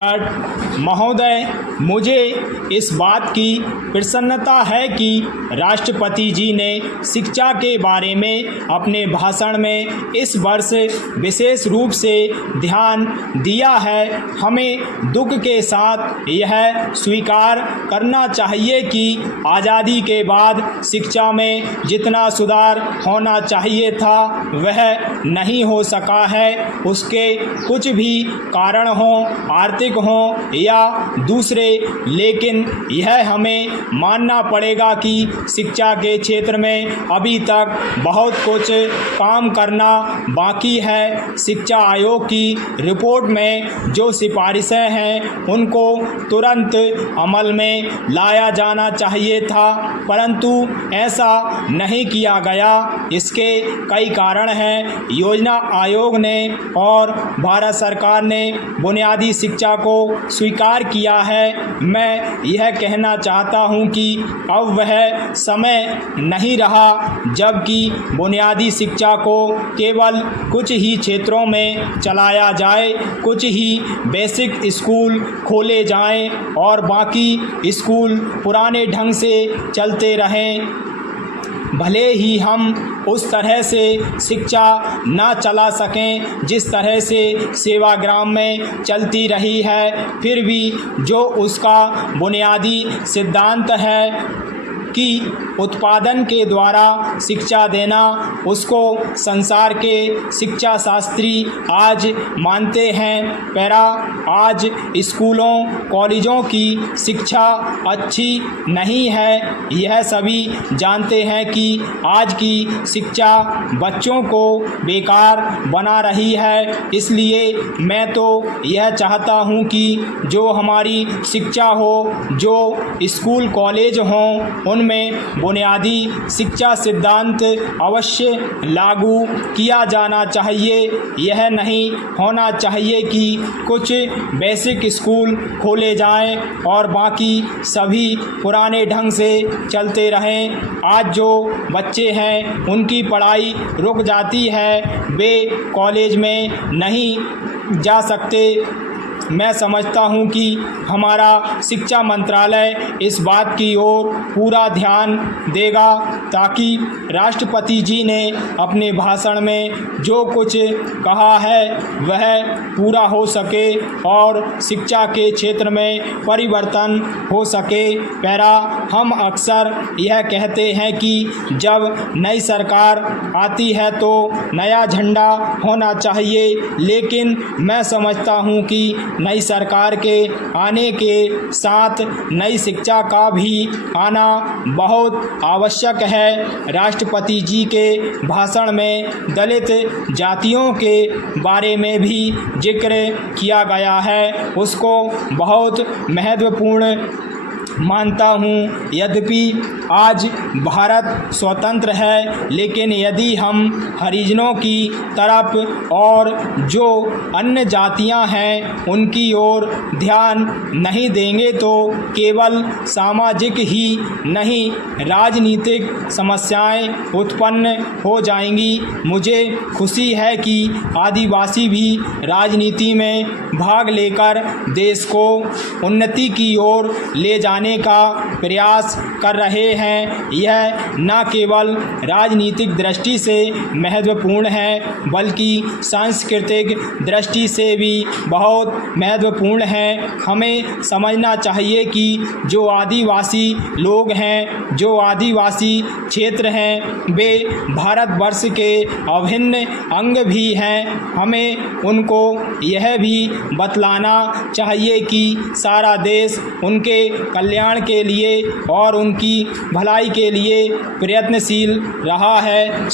महोदय, मुझे इस बात की प्रसन्नता है कि राष्ट्रपति जी ने शिक्षा के बारे में अपने भाषण में इस वर्ष विशेष रूप से ध्यान दिया है। हमें दुख के साथ यह स्वीकार करना चाहिए कि आज़ादी के बाद शिक्षा में जितना सुधार होना चाहिए था वह नहीं हो सका है। उसके कुछ भी कारण हों, आर्थिक हों या दूसरे, लेकिन यह हमें मानना पड़ेगा कि शिक्षा के क्षेत्र में अभी तक बहुत कुछ काम करना बाकी है। शिक्षा आयोग की रिपोर्ट में जो सिफारिशें हैं उनको तुरंत अमल में लाया जाना चाहिए था, परंतु ऐसा नहीं किया गया। इसके कई कारण हैं। योजना आयोग ने और भारत सरकार ने बुनियादी शिक्षा को स्वीकार किया है। मैं यह कहना चाहता हूं कि अब वह समय नहीं रहा जबकि बुनियादी शिक्षा को केवल कुछ ही क्षेत्रों में चलाया जाए, कुछ ही बेसिक स्कूल खोले जाएं और बाकी स्कूल पुराने ढंग से चलते रहें। भले ही हम उस तरह से शिक्षा ना चला सकें जिस तरह से सेवाग्राम में चलती रही है, फिर भी जो उसका बुनियादी सिद्धांत है कि उत्पादन के द्वारा शिक्षा देना, उसको संसार के शिक्षा शास्त्री आज मानते हैं। आज स्कूलों कॉलेजों की शिक्षा अच्छी नहीं है। यह सभी जानते हैं कि आज की शिक्षा बच्चों को बेकार बना रही है। इसलिए मैं तो यह चाहता हूँ कि जो हमारी शिक्षा हो, जो स्कूल कॉलेज हों, उनमें बुनियादी शिक्षा सिद्धांत अवश्य लागू किया जाना चाहिए। यह नहीं होना चाहिए कि कुछ बेसिक स्कूल खोले जाएं और बाकी सभी पुराने ढंग से चलते रहें। आज जो बच्चे हैं उनकी पढ़ाई रुक जाती है, वे कॉलेज में नहीं जा सकते। मैं समझता हूं कि हमारा शिक्षा मंत्रालय इस बात की ओर पूरा ध्यान देगा ताकि राष्ट्रपति जी ने अपने भाषण में जो कुछ कहा है वह पूरा हो सके और शिक्षा के क्षेत्र में परिवर्तन हो सके। हम अक्सर यह कहते हैं कि जब नई सरकार आती है तो नया झंडा होना चाहिए, लेकिन मैं समझता हूं कि नई सरकार के आने के साथ नई शिक्षा का भी आना बहुत आवश्यक है। राष्ट्रपति जी के भाषण में दलित जातियों के बारे में भी जिक्र किया गया है, उसको बहुत महत्वपूर्ण मानता हूँ। यद्यपि आज भारत स्वतंत्र है, लेकिन यदि हम हरिजनों की तरफ और जो अन्य जातियां हैं उनकी ओर ध्यान नहीं देंगे तो केवल सामाजिक ही नहीं, राजनीतिक समस्याएं उत्पन्न हो जाएंगी। मुझे खुशी है कि आदिवासी भी राजनीति में भाग लेकर देश को उन्नति की ओर ले जाने का प्रयास कर रहे हैं। यह न केवल राजनीतिक दृष्टि से महत्वपूर्ण है बल्कि सांस्कृतिक दृष्टि से भी बहुत महत्वपूर्ण है। हमें समझना चाहिए कि जो आदिवासी लोग हैं, जो आदिवासी क्षेत्र हैं, वे भारतवर्ष के अभिन्न अंग भी हैं। हमें उनको यह भी बतलाना चाहिए कि सारा देश उनके कल्याण के लिए और उनकी भलाई के लिए प्रयत्नशील रहा है।